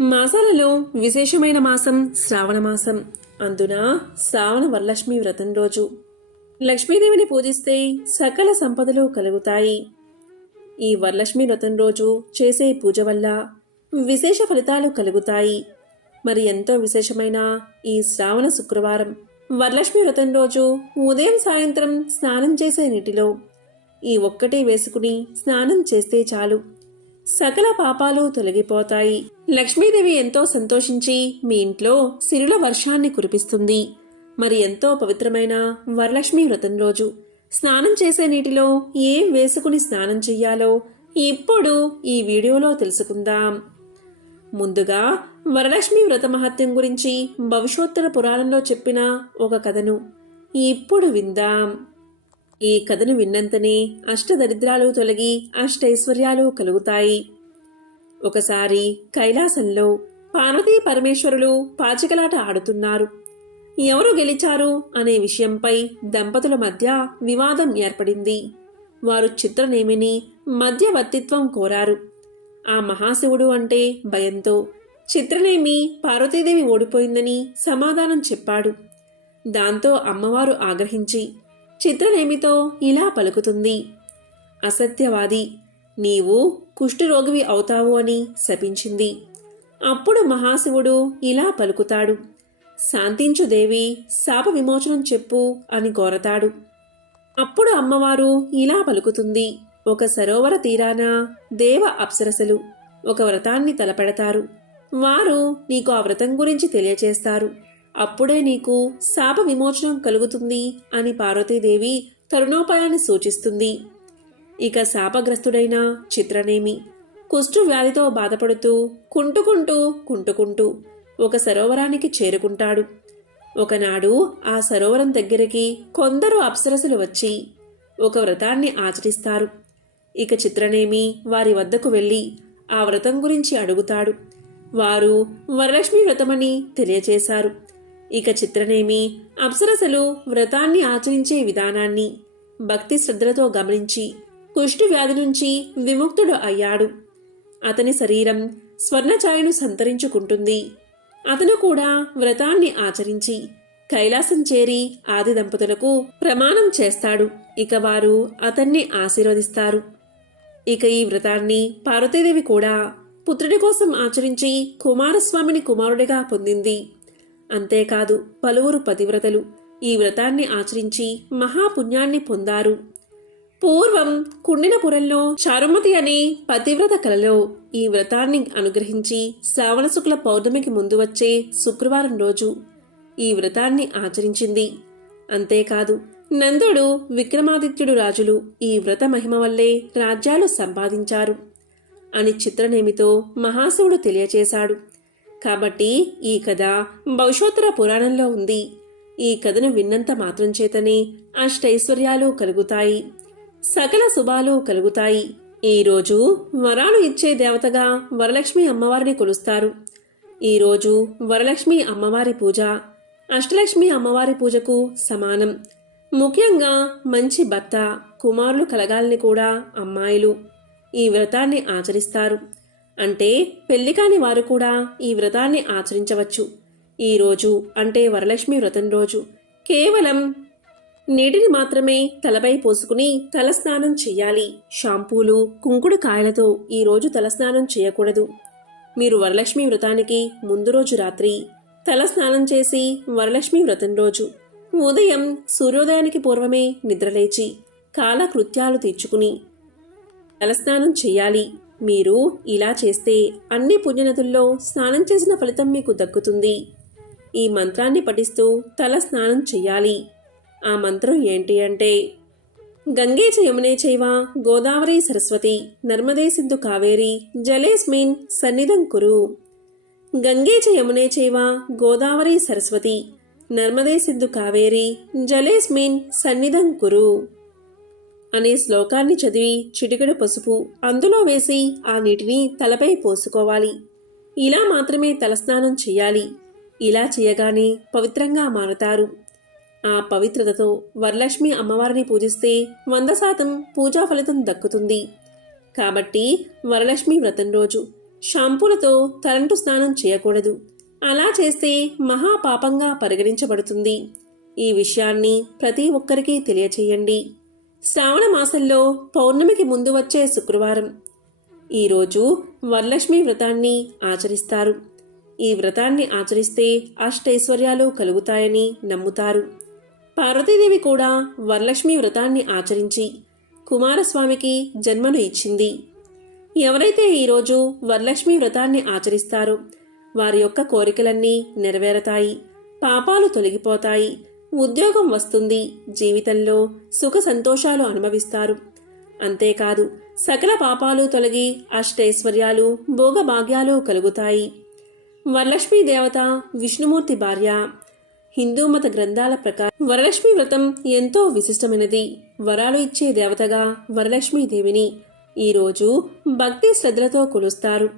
మాసాలలో విశేషమైన మాసం శ్రావణ మాసం. అందున శ్రావణ వరలక్ష్మి వ్రతం రోజు. లక్ష్మీదేవిని పూజిస్తే సకల సంపదలు కలుగుతాయి. ఈ వరలక్ష్మి వ్రతం రోజు చేసే పూజ వల్ల విశేష ఫలితాలు కలుగుతాయి. మరి ఎంతో విశేషమైన ఈ శ్రావణ శుక్రవారం వరలక్ష్మి వ్రతం రోజు ఉదయం సాయంత్రం స్నానం చేసే నీటిలో ఈ ఒక్కటే వేసుకుని స్నానం చేస్తే చాలు. సకల పాపాలు తొలగిపోతాయి. లక్ష్మీదేవి ఎంతో సంతోషించి మీ ఇంట్లో సిరుల వర్షాన్ని కురిపిస్తుంది. మరి ఎంతో పవిత్రమైన వరలక్ష్మి వ్రతం రోజు. స్నానం చేసే నీటిలో ఏం వేసుకుని స్నానం చెయ్యాలో ఇప్పుడు ఈ వీడియోలో తెలుసుకుందాం. ముందుగా వరలక్ష్మి వ్రత మహత్యం గురించి భవిష్యోత్తర పురాణంలో చెప్పిన ఒక కథను ఇప్పుడు విందాం. ఈ కథను విన్నంతనే అష్టదరిద్రాలు తొలగి అష్టైశ్వర్యాలు కలుగుతాయి. ఒకసారి కైలాసంలో పార్వతీ పరమేశ్వరులు పాచికలాట ఆడుతున్నారు. ఎవరు గెలిచారు అనే విషయంపై దంపతుల మధ్య వివాదం ఏర్పడింది. వారు చిత్రనేమిని మధ్యవర్తిత్వం కోరారు. ఆ మహాశివుడు అంటే భయంతో చిత్రనేమి పార్వతీదేవి ఓడిపోయిందని సమాధానం చెప్పాడు. దాంతో అమ్మవారు ఆగ్రహించి చిత్రనేమితో ఇలా పలుకుతుంది. అసత్యవాది నీవు కుష్ఠరోగివి అవుతావు అని శపించింది. అప్పుడు మహాశివుడు ఇలా పలుకుతాడు. శాంతించు దేవి శాప విమోచనం చెప్పు అని కోరతాడు. అప్పుడు అమ్మవారు ఇలా పలుకుతుంది. ఒక సరోవర తీరాన దేవ అప్సరసలు ఒక వ్రతాన్ని తలపెడతారు. వారు నీకు ఆ వ్రతం గురించి తెలియచేస్తారు. అప్పుడే నీకు శాప విమోచనం కలుగుతుంది అని పార్వతీదేవి తరుణోపాయాన్ని సూచిస్తుంది. ఇక శాపగ్రస్తుడైన చిత్రనేమి కుష్టు వ్యాధితో బాధపడుతూ కుంటుకుంటూ కుంటుకుంటూ ఒక సరోవరానికి చేరుకుంటాడు. ఒకనాడు ఆ సరోవరం దగ్గరికి కొందరు అప్సరసులు వచ్చి ఒక వ్రతాన్ని ఆచరిస్తారు. ఇక చిత్రనేమి వారి వద్దకు వెళ్ళి ఆ వ్రతం గురించి అడుగుతాడు. వారు వరలక్ష్మి వ్రతమని తెలియచేశారు. ఇక చిత్రనేమి అప్సరసలు వ్రతాన్ని ఆచరించే విధానాన్ని భక్తి శ్రద్ధలతో గమనించి కుష్టు వ్యాధి నుంచి విముక్తుడు అయ్యాడు. అతని శరీరం స్వర్ణఛాయను సంతరించుకుంటుంది. అతను కూడా వ్రతాన్ని ఆచరించి కైలాసం చేరి ఆది దంపతులకు ప్రమాణం చేస్తాడు. ఇక వారు అతన్ని ఆశీర్వదిస్తారు. ఇక ఈ వ్రతాన్ని పార్వతీదేవి కూడా పుత్రుడి కోసం ఆచరించి కుమారస్వామిని కుమారుడిగా పొందింది. అంతేకాదు పలువురు పతివ్రతలు ఈ వ్రతాన్ని ఆచరించి మహాపుణ్యాన్ని పొందారు. పూర్వం కుండినపురంలో చారుమతి అనే పతివ్రత కలలో ఈ వ్రతాన్ని అనుగ్రహించి శ్రావణ శుక్ల పౌర్ణమికి ముందు వచ్చే శుక్రవారం రోజు ఈ వ్రతాన్ని ఆచరించింది. అంతేకాదు నందుడు విక్రమాదిత్యుడు రాజులు ఈ వ్రత మహిమ వల్లే రాజ్యాలు సంపాదించారు. అని చిత్రనేమితో మహాశివుడు తెలియచేశాడు. కాబట్టి ఈ కథ భవిష్యోత్తర పురాణంలో ఉంది. ఈ కథను విన్నంత మాత్రం చేతనే అష్టైశ్వర్యాలు కలుగుతాయి. సకల శుభాలు కలుగుతాయి. ఈ రోజు వరాలు ఇచ్చే దేవతగా వరలక్ష్మి అమ్మవారిని కొలుస్తారు. ఈరోజు వరలక్ష్మి అమ్మవారి పూజ అష్టలక్ష్మి అమ్మవారి పూజకు సమానం. ముఖ్యంగా మంచి భర్త కుమారులు కలగాలని కూడా అమ్మాయిలు ఈ వ్రతాన్ని ఆచరిస్తారు. అంటే పెళ్ళి కాని వారు కూడా ఈ వ్రతాన్ని ఆచరించవచ్చు. ఈరోజు అంటే వరలక్ష్మి వ్రతం రోజు. కేవలం నీటిని మాత్రమే తలపై పోసుకుని తలస్నానం చెయ్యాలి. షాంపూలు కుంకుడు కాయలతో ఈరోజు తలస్నానం చేయకూడదు. మీరు వరలక్ష్మి వ్రతానికి ముందు రోజు రాత్రి తలస్నానం చేసి వరలక్ష్మి వ్రతం రోజు ఉదయం సూర్యోదయానికి పూర్వమే నిద్రలేచి కాలకృత్యాలు తీర్చుకుని తలస్నానం చెయ్యాలి. మీరు ఇలా చేస్తే అన్ని పుణ్యనదుల్లో స్నానం చేసిన ఫలితం మీకు దక్కుతుంది. ఈ మంత్రాన్ని పఠిస్తూ తల స్నానం చెయ్యాలి. ఆ మంత్రం ఏంటి అంటే గంగే చ యమునే చైవ గోదావరి సరస్వతి నర్మదే సింధు కావేరి జలేస్మిన్ సన్నిధం కురు. గంగే చ యమునే చైవ గోదావరి సరస్వతి నర్మదే సింధు కావేరి జలేస్మిన్ సన్నిధం కురు అనే శ్లోకాన్ని చదివి చిటికెడు పసుపు అందులో వేసి ఆ నీటిని తలపై పోసుకోవాలి. ఇలా మాత్రమే తలస్నానం చేయాలి. ఇలా చేయగానే పవిత్రంగా మారతారు. ఆ పవిత్రతతో వరలక్ష్మి అమ్మవారిని పూజిస్తే వంద శాతం పూజా ఫలితం దక్కుతుంది. కాబట్టి వరలక్ష్మి వ్రతం రోజు షాంపూలతో తలంటు స్నానం చేయకూడదు. అలా చేస్తే మహాపాపంగా పరిగణించబడుతుంది. ఈ విషయాన్ని ప్రతి ఒక్కరికి తెలియచేయండి. శ్రావణ మాసంలో పౌర్ణమికి ముందు వచ్చే శుక్రవారం. ఈరోజు వరలక్ష్మి వ్రతాన్ని ఆచరిస్తారు. ఈ వ్రతాన్ని ఆచరిస్తే అష్టైశ్వర్యాలు కలుగుతాయని నమ్ముతారు. పార్వతీదేవి కూడా వరలక్ష్మి వ్రతాన్ని ఆచరించి కుమారస్వామికి జన్మను ఇచ్చింది. ఎవరైతే ఈరోజు వరలక్ష్మి వ్రతాన్ని ఆచరిస్తారో వారి యొక్క కోరికలన్నీ నెరవేరతాయి పాపాలు తొలగిపోతాయి ఉద్యోగం వస్తుంది జీవితంలో సుఖ సంతోషాలు అనుభవిస్తారు. అంతేకాదు సకల పాపాలు తొలగి అష్టైశ్వర్యాలు భోగభాగ్యాలు కలుగుతాయి. వరలక్ష్మీ దేవత విష్ణుమూర్తి భార్య హిందూ మత గ్రంథాల ప్రకారం వరలక్ష్మి వ్రతం ఎంతో విశిష్టమైనది. వరాలు ఇచ్చే దేవతగా వరలక్ష్మీ దేవిని ఈరోజు భక్తి శ్రద్ధలతో కొలుస్తారు.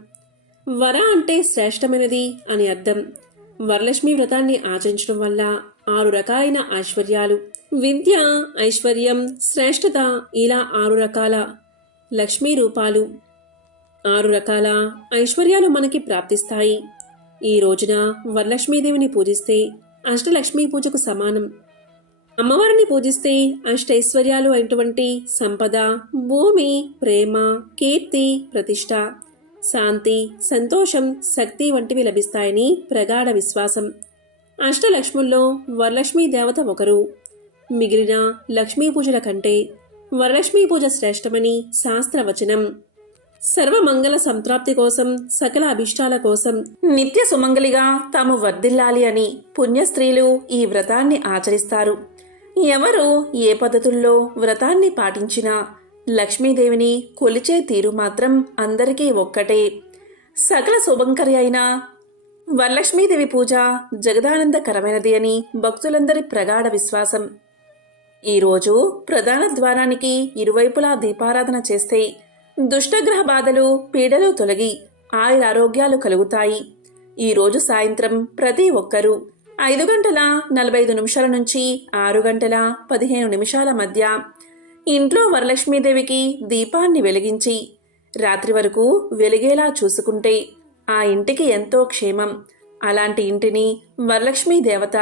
వర అంటే శ్రేష్టమైనది అని అర్థం. వరలక్ష్మి వ్రతాన్ని ఆచరించడం వల్ల ఆరు రకాలైన ఐశ్వర్యాలు. విద్య ఐశ్వర్యం శ్రేష్టత ఇలా ఆరు రకాల లక్ష్మీ రూపాలు. ఆరు రకాల ఐశ్వర్యాలు మనకి ప్రాప్తిస్తాయి. ఈ రోజున వరలక్ష్మీదేవిని పూజిస్తే అష్టలక్ష్మీ పూజకు సమానం. అమ్మవారిని పూజిస్తే అష్టైశ్వర్యాలు అయినటువంటి సంపద భూమి ప్రేమ కీర్తి ప్రతిష్ట శాంతి సంతోషం శక్తి వంటివి లభిస్తాయని ప్రగాఢ విశ్వాసం. అష్టలక్ష్ముల్లో వరలక్ష్మీ దేవత ఒకరు. మిగిలిన లక్ష్మీ పూజల కంటే వరలక్ష్మీ పూజ శ్రేష్టమని శాస్త్రవచనం. సర్వమంగళ సంతృప్తి కోసం సకల అభిష్టాల కోసం. నిత్య సుమంగలిగా తాము వర్ధిల్లాలి అని పుణ్య స్త్రీలు ఈ వ్రతాన్ని ఆచరిస్తారు. ఎవరు ఏ పద్ధతుల్లో వ్రతాన్ని పాటించినా లక్ష్మీదేవిని కొలిచే తీరు మాత్రం అందరికీ ఒక్కటే. సకల శుభంకరి అయిన వరలక్ష్మీదేవి పూజ జగదానందకరమైనది అని భక్తులందరి ప్రగాఢ విశ్వాసం. ఈరోజు ప్రధాన ద్వారానికి ఇరువైపులా దీపారాధన చేస్తే దుష్టగ్రహ బాధలు పీడలు తొలగి ఆయురారోగ్యాలు కలుగుతాయి. ఈరోజు సాయంత్రం ప్రతి ఒక్కరూ ఐదు గంటల నలభై ఐదు నిమిషాల నుంచి ఆరు గంటల పదిహేను నిమిషాల మధ్య ఇంట్లో వరలక్ష్మీదేవికి దీపాన్ని వెలిగించి రాత్రి వరకు వెలిగేలా చూసుకుంటే ఆ ఇంటికి ఎంతో క్షేమం. అలాంటి ఇంటిని వరలక్ష్మీ దేవత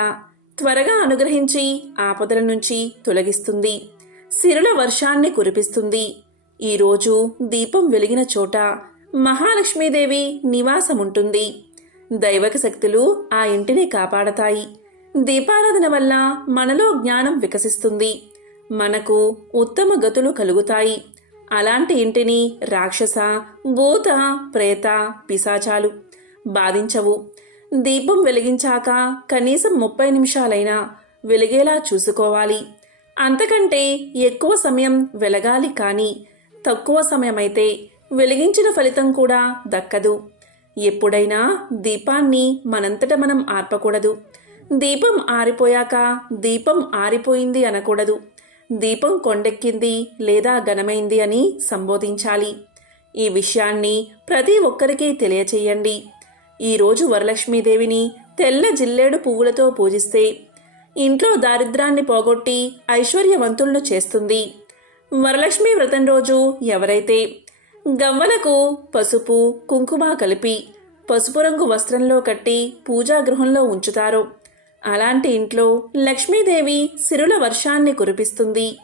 త్వరగా అనుగ్రహించి ఆపదల నుంచి తొలగిస్తుంది. సిరుల వర్షాన్ని కురిపిస్తుంది. ఈరోజు దీపం వెలిగిన చోట మహాలక్ష్మీదేవి నివాసముంటుంది. దైవక శక్తులు ఆ ఇంటిని కాపాడతాయి. దీపారాధన వల్ల మనలో జ్ఞానం వికసిస్తుంది. మనకు ఉత్తమ గతులు కలుగుతాయి. అలాంటి ఇంటిని రాక్షస భూత ప్రేత పిశాచాలు బాధించవు. దీపం వెలిగించాక కనీసం ముప్పై నిమిషాలైనా వెలిగేలా చూసుకోవాలి. అంతకంటే ఎక్కువ సమయం వెలగాలి కానీ తక్కువ సమయమైతే వెలిగించిన ఫలితం కూడా దక్కదు. ఎప్పుడైనా దీపాన్ని మనంతట మనం ఆర్పకూడదు. దీపం ఆరిపోయాక దీపం ఆరిపోయింది అనకూడదు. దీపం కొండెక్కింది లేదా ఘనమైంది అని సంబోధించాలి. ఈ విషయాన్ని ప్రతి ఒక్కరికి తెలియచేయండి. ఈరోజు వరలక్ష్మీదేవిని తెల్ల జిల్లేడు పువ్వులతో పూజిస్తే ఇంట్లో దారిద్రాన్ని పోగొట్టి ఐశ్వర్యవంతులను చేస్తుంది. వరలక్ష్మి వ్రతం రోజు ఎవరైతే గవ్వలకు పసుపు కుంకుమ కలిపి పసుపు రంగు వస్త్రంలో కట్టి పూజా గృహంలో ఉంచుతారో. అలాంటి ఇంట్లో లక్ష్మీదేవి సిరుల వర్షాన్ని కురిపిస్తుంది.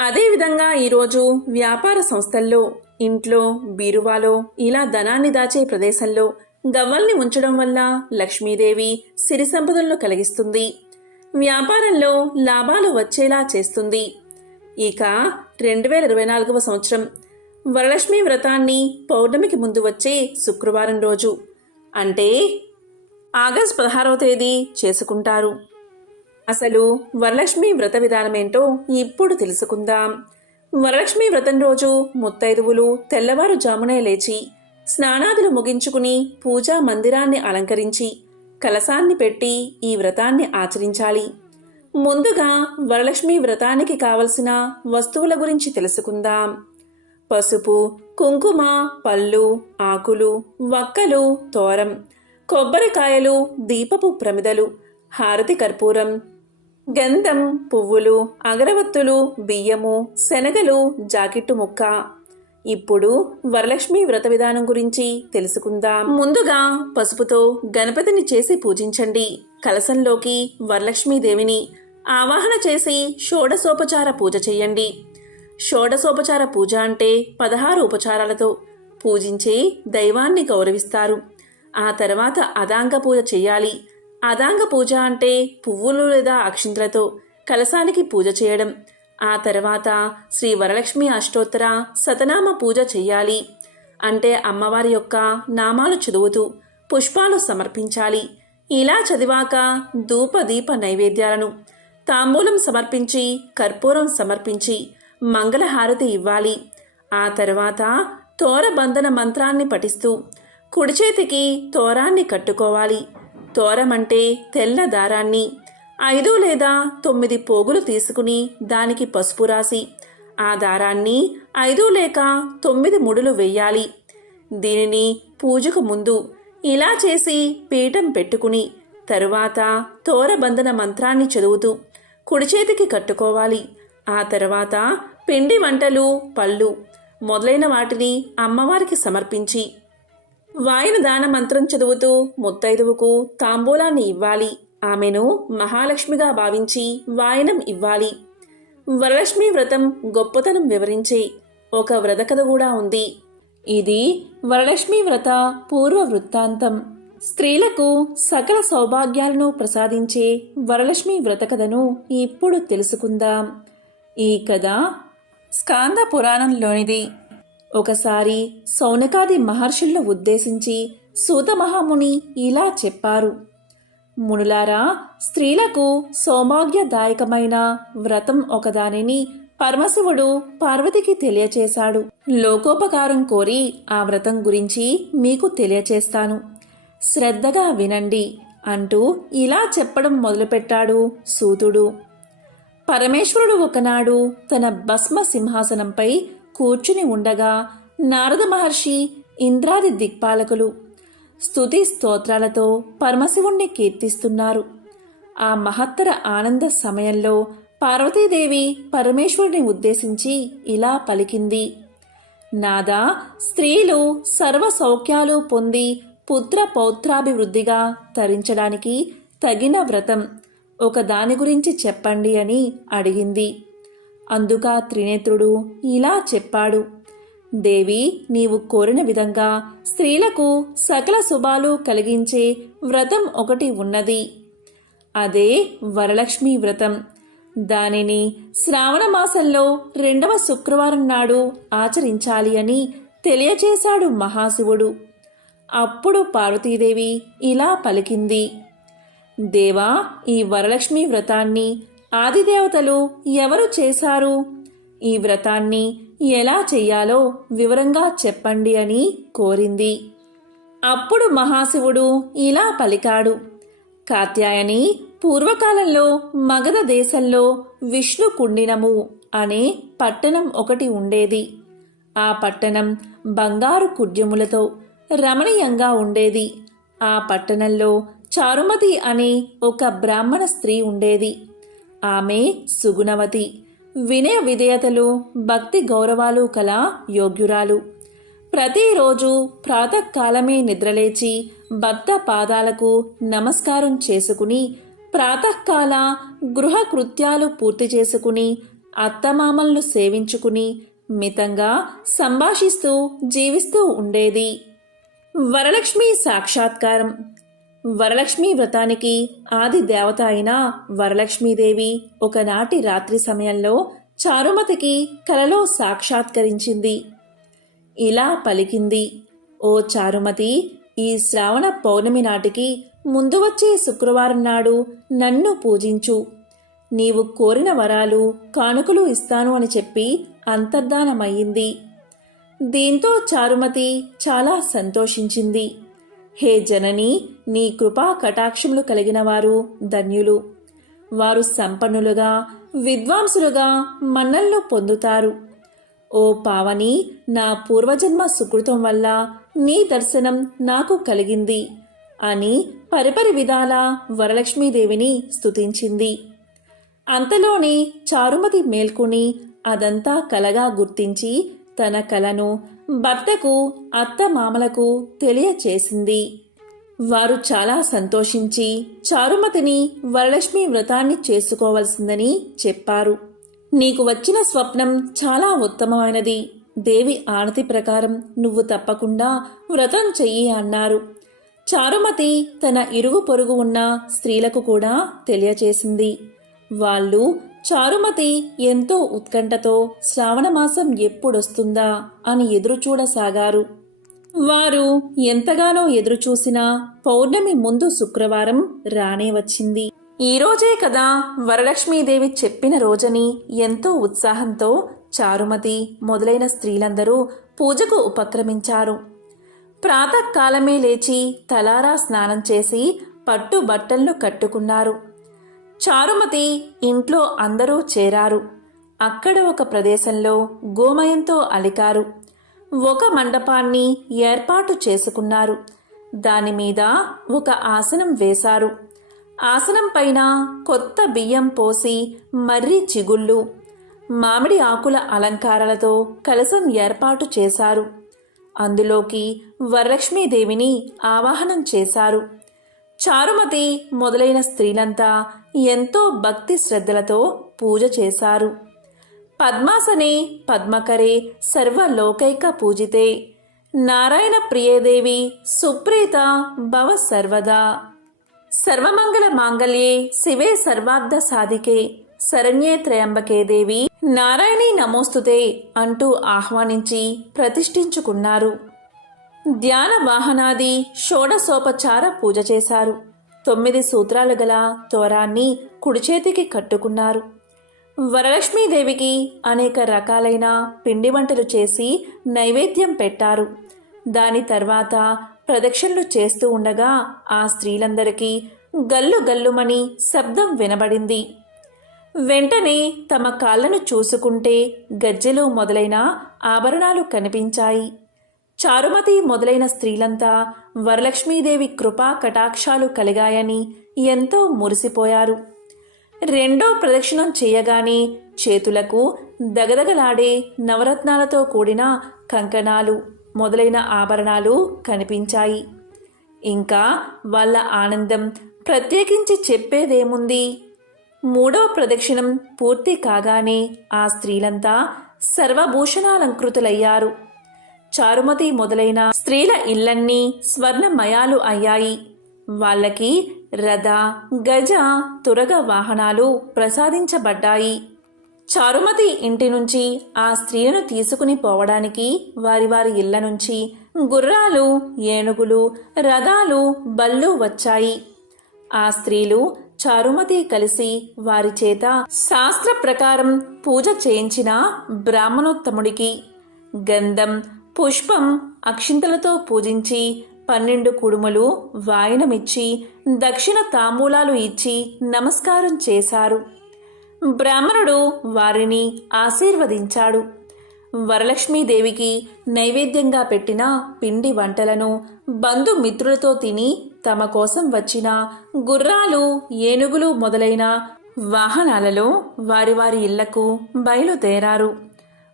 అదేవిధంగా ఈరోజు వ్యాపార సంస్థల్లో ఇంట్లో బీరువాలో ఇలా ధనాన్ని దాచే ప్రదేశంలో గవ్వల్ని ఉంచడం వల్ల లక్ష్మీదేవి సిరి సంపదలను కలిగిస్తుంది. వ్యాపారంలో లాభాలు వచ్చేలా చేస్తుంది. ఇక రెండు వేల ఇరవై నాలుగవ సంవత్సరం. వరలక్ష్మి వ్రతాన్ని పౌర్ణమికి ముందు వచ్చే శుక్రవారం రోజు. అంటే ఆగస్ట్ పదహారవ తేదీ చేసుకుంటారు. అసలు వరలక్ష్మి వ్రత విధానమేంటో ఇప్పుడు తెలుసుకుందాం. వరలక్ష్మి వ్రతం రోజు ముత్తైదువులు తెల్లవారుజామునే లేచి స్నానాదులు ముగించుకుని పూజా మందిరాన్ని అలంకరించి కలసాన్ని పెట్టి ఈ వ్రతాన్ని ఆచరించాలి. ముందుగా వరలక్ష్మి వ్రతానికి కావలసిన వస్తువుల గురించి తెలుసుకుందాం. పసుపు కుంకుమ పళ్ళు ఆకులు వక్కలు తోరం కొబ్బరికాయలు దీపపు ప్రమిదలు హారతి కర్పూరం గంధం పువ్వులు అగరవత్తులు బియ్యము శనగలు జాకెట్టు ముక్క. ఇప్పుడు వరలక్ష్మి వ్రత విధానం గురించి తెలుసుకుందాం. ముందుగా పసుపుతో గణపతిని చేసి పూజించండి. కలశంలోకి వరలక్ష్మీదేవిని ఆవాహన చేసి షోడసోపచార పూజ చేయండి. షోడసోపచార పూజ అంటే పదహారు ఉపచారాలతో పూజించి దైవాన్ని గౌరవిస్తారు. ఆ తర్వాత అదాంగ పూజ చేయాలి. అదాంగ పూజ అంటే పువ్వులు లేదా అక్షింతలతో కలశానికి పూజ చేయడం. ఆ తర్వాత శ్రీ వరలక్ష్మి అష్టోత్తర శతనామ పూజ చెయ్యాలి అంటే అమ్మవారి యొక్క నామాలు చదువుతూ పుష్పాలు సమర్పించాలి. ఇలా చదివాక ధూప దీప నైవేద్యాలను తాంబూలం సమర్పించి కర్పూరం సమర్పించి మంగళహారతి ఇవ్వాలి. ఆ తర్వాత తోరబంధన మంత్రాన్ని పఠిస్తూ కుడి చేతికి తోరాన్ని కట్టుకోవాలి. తోరమంటే తెల్ల దారాన్ని ఐదు లేదా తొమ్మిది పోగులు తీసుకుని దానికి పసుపు రాసి ఆ దారాన్ని ఐదు లేక తొమ్మిది ముడులు వేయాలి. దీనిని పూజకు ముందు ఇలా చేసి పీఠం పెట్టుకుని తరువాత తోరబంధన మంత్రాన్ని చదువుతూ కుడి చేతికి కట్టుకోవాలి. ఆ తర్వాత పిండి వంటలు పళ్ళు మొదలైన వాటిని అమ్మవారికి సమర్పించి వాయన దాన మంత్రం చదువుతూ ముత్తైదువుకు తాంబూలాన్ని ఇవ్వాలి. ఆమెను మహాలక్ష్మిగా భావించి వాయనం ఇవ్వాలి. వరలక్ష్మి వ్రతం గొప్పతనం వివరించే ఒక వ్రత కథ కూడా ఉంది. ఇది వరలక్ష్మి వ్రత పూర్వ వృత్తాంతం. స్త్రీలకు సకల సౌభాగ్యాలను ప్రసాదించే వరలక్ష్మి వ్రత కథను ఇప్పుడు తెలుసుకుందాం. ఈ కథ స్కాంద పురాణంలోనిది. ఒకసారి సౌనకాది మహర్షులను ఉద్దేశించి సూత మహాముని ఇలా చెప్పారు. మునులారా స్త్రీలకు సౌభాగ్యదాయకమైన వ్రతం ఒకదానిని పరమశివుడు పార్వతికి తెలియచేశాడు. లోకోపకారం కోరి ఆ వ్రతం గురించి మీకు తెలియచేస్తాను. శ్రద్ధగా వినండి అంటూ ఇలా చెప్పడం మొదలుపెట్టాడు సూతుడు. పరమేశ్వరుడు ఒకనాడు తన భస్మ సింహాసనంపై కూర్చుని ఉండగా నారద మహర్షి ఇంద్రాది దిక్పాలకులు స్తుతి స్తోత్రాలతో పరమశివుణ్ణి కీర్తిస్తున్నారు. ఆ మహత్తర ఆనంద సమయంలో పార్వతీదేవి పరమేశ్వరుని ఉద్దేశించి ఇలా పలికింది. నాదా స్త్రీలు సర్వ సౌఖ్యాలు పొంది పుత్ర పౌత్రాభివృద్ధిగా తరించడానికి తగిన వ్రతం. ఒక దాని గురించి చెప్పండి అని అడిగింది. అందుక త్రినేత్రుడు ఇలా చెప్పాడు. దేవి నీవు కోరిన విధంగా స్త్రీలకు సకల శుభాలు కలిగించే వ్రతం ఒకటి ఉన్నది. అదే వరలక్ష్మి వ్రతం. దానిని శ్రావణ మాసంలో రెండవ శుక్రవారం నాడు ఆచరించాలి అని తెలియచేశాడు మహాశివుడు. అప్పుడు పార్వతీదేవి ఇలా పలికింది. దేవా ఈ వరలక్ష్మి వ్రతాన్ని ఆదిదేవతలు ఎవరు చేశారు? ఈ వ్రతాన్ని ఎలా చెయ్యాలో వివరంగా చెప్పండి అని కోరింది. అప్పుడు మహాశివుడు ఇలా పలికాడు. కాత్యాయని పూర్వకాలంలో మగధ దేశంలో విష్ణు కుండినము అనే పట్టణం ఒకటి ఉండేది. ఆ పట్టణం బంగారు కుడ్యములతో రమణీయంగా ఉండేది. ఆ పట్టణంలో చారుమతి అనే ఒక బ్రాహ్మణ స్త్రీ ఉండేది. ఆమె సుగుణవతి. వినయ విధేయతలు భక్తి గౌరవాలు కల యోగ్యురాలు. ప్రతిరోజు ప్రాతకాలమే నిద్రలేచి భర్త పాదాలకు నమస్కారం చేసుకుని ప్రాతకాల గృహ కృత్యాలు పూర్తి చేసుకుని అత్తమామలను సేవించుకుని మితంగా సంభాషిస్తూ జీవిస్తూ ఉండేది. వరలక్ష్మి సాక్షాత్కారం. వరలక్ష్మి వ్రతానికి ఆది దేవత అయిన వరలక్ష్మీదేవి ఒకనాటి రాత్రి సమయంలో చారుమతికి కలలో సాక్షాత్కరించింది. ఇలా పలికింది ఓ చారుమతి ఈ శ్రావణ పౌర్ణమి నాటికి ముందు వచ్చే శుక్రవారం నాడు నన్ను పూజించు. నీవు కోరిన వరాలు కానుకలు ఇస్తాను అని చెప్పి అంతర్ధానమయ్యింది. దీంతో చారుమతి చాలా సంతోషించింది. హే జనని నీ కృపా కటాక్షములు కలిగిన వారు ధన్యులు. వారు సంపన్నులుగా విద్వాంసులుగా మన్నలను పొందుతారు. ఓ పావని నా పూర్వజన్మ సుకృతం వల్ల నీ దర్శనం నాకు కలిగింది అని పరిపరి విధాల వరలక్ష్మీదేవిని స్తుతించింది. అంతలోనే చారుమతి మేల్కొని అదంతా కలగా గుర్తించి తన కలను భర్తకు అత్త మామలకు తెలియచేసింది. వారు చాలా సంతోషించి చారుమతిని వరలక్ష్మి వ్రతాన్ని చేసుకోవలసిందని చెప్పారు. నీకు వచ్చిన స్వప్నం చాలా ఉత్తమమైనది. దేవి ఆనతి ప్రకారం నువ్వు తప్పకుండా వ్రతం చెయ్యి అన్నారు. చారుమతి తన ఇరుగు పొరుగు ఉన్న స్త్రీలకు కూడా తెలియచేసింది. వాళ్ళు చారుమతి ఎంతో ఉత్కంఠతో శ్రావణమాసం ఎప్పుడొస్తుందా అని ఎదురుచూడసాగారు. వారు ఎంతగానో ఎదురుచూసినా పౌర్ణమి ముందు శుక్రవారం రానే వచ్చింది. ఈరోజే కదా వరలక్ష్మీదేవి చెప్పిన రోజని ఎంతో ఉత్సాహంతో చారుమతి మొదలైన స్త్రీలందరూ పూజకు ఉపక్రమించారు. ప్రాతకాలమే లేచి తలారా స్నానం చేసి పట్టు బట్టలను కట్టుకున్నారు. చారుమతి ఇంట్లో అందరూ చేరారు. అక్కడ ఒక ప్రదేశంలో గోమయంతో అలికారు. ఒక మండపాన్ని ఏర్పాటు చేసుకున్నారు. దాని మీద ఒక ఆసనం వేశారు. ఆసనం పైన కొత్త బియ్యం పోసి మర్రి చిగుళ్ళు మామిడి ఆకుల అలంకారాలతో కలసం ఏర్పాటు చేశారు. అందులోకి వరలక్ష్మీదేవిని ఆవాహనం చేశారు. చారుమతి మొదలైన స్త్రీలంతా ఎంతో భక్తి శ్రద్ధలతో పూజ చేశారు. పద్మాసనే పద్మకరే సర్వలోకైక పూజితే. నారాయణ ప్రియదేవి సుప్రీత భవ సర్వదా. సర్వమంగళ మాంగళ్యే శివే సర్వార్థ సాధికే. శరణ్యే త్రయంబకే దేవి నారాయణీ నమోస్తుతే అంటూ ఆహ్వానించి ప్రతిష్ఠించుకున్నారు. ధ్యాన వాహనాది షోడసోపచార పూజ చేశారు. తొమ్మిది సూత్రాలు గల తోరాన్ని కుడిచేతికి కట్టుకున్నారు. వరలక్ష్మీదేవికి అనేక రకాలైన పిండి వంటలు చేసి నైవేద్యం పెట్టారు. దాని తర్వాత ప్రదక్షిణలు చేస్తూ ఉండగా ఆ స్త్రీలందరికీ గల్లు గల్లుమని శబ్దం వినబడింది. వెంటనే తమ కాళ్ళను చూసుకుంటే గజ్జెలు మొదలైన ఆభరణాలు కనిపించాయి. చారుమతి మొదలైన స్త్రీలంతా వరలక్ష్మీదేవి కృపా కటాక్షాలు కలిగాయని ఎంతో మురిసిపోయారు. రెండో ప్రదక్షిణం చేయగానే చేతులకు దగదగలాడే నవరత్నాలతో కూడిన కంకణాలు మొదలైన ఆభరణాలు కనిపించాయి. ఇంకా వాళ్ళ ఆనందం ప్రత్యేకించి చెప్పేదేముంది? మూడవ ప్రదక్షిణం పూర్తి కాగానే ఆ స్త్రీలంతా సర్వభూషణాలంకృతులయ్యారు. చారుమతి మొదలైన స్త్రీల ఇళ్ళన్నీ స్వర్ణమయాలు అయ్యాయి. వాళ్ళకి రథ గజ తురగ వాహనాలు ప్రసాదించబడ్డాయి. చారుమతి ఇంటి నుంచి ఆ స్త్రీలను తీసుకుని పోవడానికి వారి వారి ఇళ్ళ నుంచి గుర్రాలు ఏనుగులు రథాలు బళ్ళు వచ్చాయి. ఆ స్త్రీలు చారుమతి కలిసి వారి చేత శాస్త్ర ప్రకారం పూజ చేయించిన బ్రాహ్మణోత్తముడికి. గంధం పుష్పం అక్షింతలతో పూజించి పన్నెండు కుడుములు వాయనమిచ్చి దక్షిణ తాంబూలాలు ఇచ్చి నమస్కారం చేశారు. బ్రాహ్మణుడు వారిని ఆశీర్వదించాడు. వరలక్ష్మీదేవికి నైవేద్యంగా పెట్టిన పిండి వంటలను బంధుమిత్రులతో తిని తమ కోసం వచ్చిన గుర్రాలు ఏనుగులు మొదలైన వాహనాలలో వారి వారి ఇళ్ళకు బయలుదేరారు.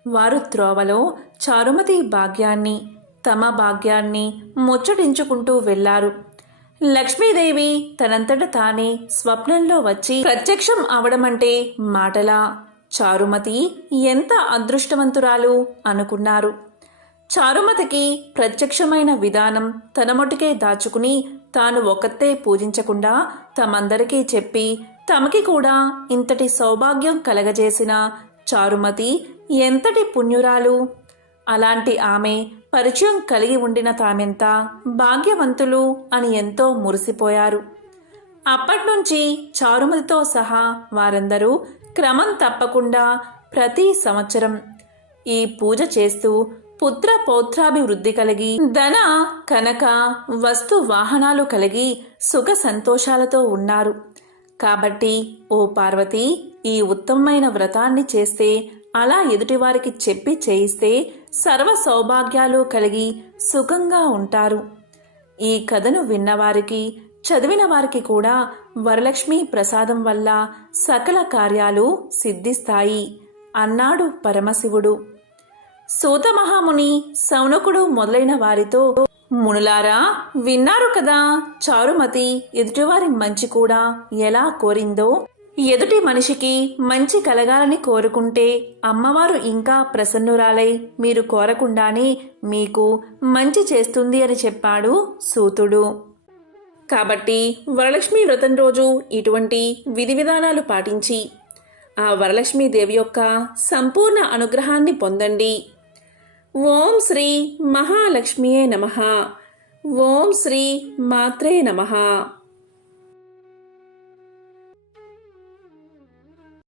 వారు త్రోవలో చారుమతి భాగ్యాన్ని తమ భాగ్యాన్ని ముచ్చటించుకుంటూ వెళ్ళారు లక్ష్మీదేవి తనంతట తానే స్వప్నంలో వచ్చి ప్రత్యక్షం అవడమంటే మాటలా? చారుమతి ఎంత అదృష్టవంతురాలు అనుకున్నారు. చారుమతికి ప్రత్యక్షమైన విధానం తన మొటికే దాచుకుని తాను ఒకతే పూజించకుండా తమందరికీ చెప్పి తమకి కూడా ఇంతటి సౌభాగ్యం కలగజేసిన చారుమతి ఎంతటి పుణ్యురాలు? అలాంటి ఆమె పరిచయం కలిగి ఉండిన తామెంత భాగ్యవంతులు అని ఎంతో మురిసిపోయారు. అప్పట్నుంచి చారుమతితో సహా వారందరూ క్రమం తప్పకుండా ప్రతి సంవత్సరం ఈ పూజ చేస్తూ పుత్ర పౌత్రాభివృద్ధి కలిగి ధన కనక వస్తు వాహనాలు కలిగి సుఖ సంతోషాలతో ఉన్నారు. కాబట్టి ఓ పార్వతి ఈ ఉత్తమమైన వ్రతాన్ని చేస్తే అలా ఎదుటివారికి చెప్పి చేయిస్తే సర్వ సౌభాగ్యాలు కలిగి సుఖంగా ఉంటారు. ఈ కథను విన్నవారికి చదివిన వారికి కూడా వరలక్ష్మి ప్రసాదం వల్ల సకల కార్యాలు సిద్ధిస్తాయి అన్నాడు పరమశివుడు. సూత మహాముని సౌనకుడు మొదలైన వారితో మునులారా విన్నారు కదా చారుమతి ఎదుటివారి మంచి కూడా ఎలా కోరిందో? ఎదుటి మనిషికి మంచి కలగాలని కోరుకుంటే అమ్మవారు ఇంకా ప్రసన్నురాలై మీరు కోరకుండానే మీకు మంచి చేస్తుంది అని చెప్పాడు సూతుడు. కాబట్టి వరలక్ష్మి వ్రతం రోజు ఇటువంటి విధి విధానాలు పాటించి ఆ వరలక్ష్మీదేవి యొక్క సంపూర్ణ అనుగ్రహాన్ని పొందండి. ఓం శ్రీ మహాలక్ష్మియే నమ. ఓం శ్రీ మాత్రే నమః.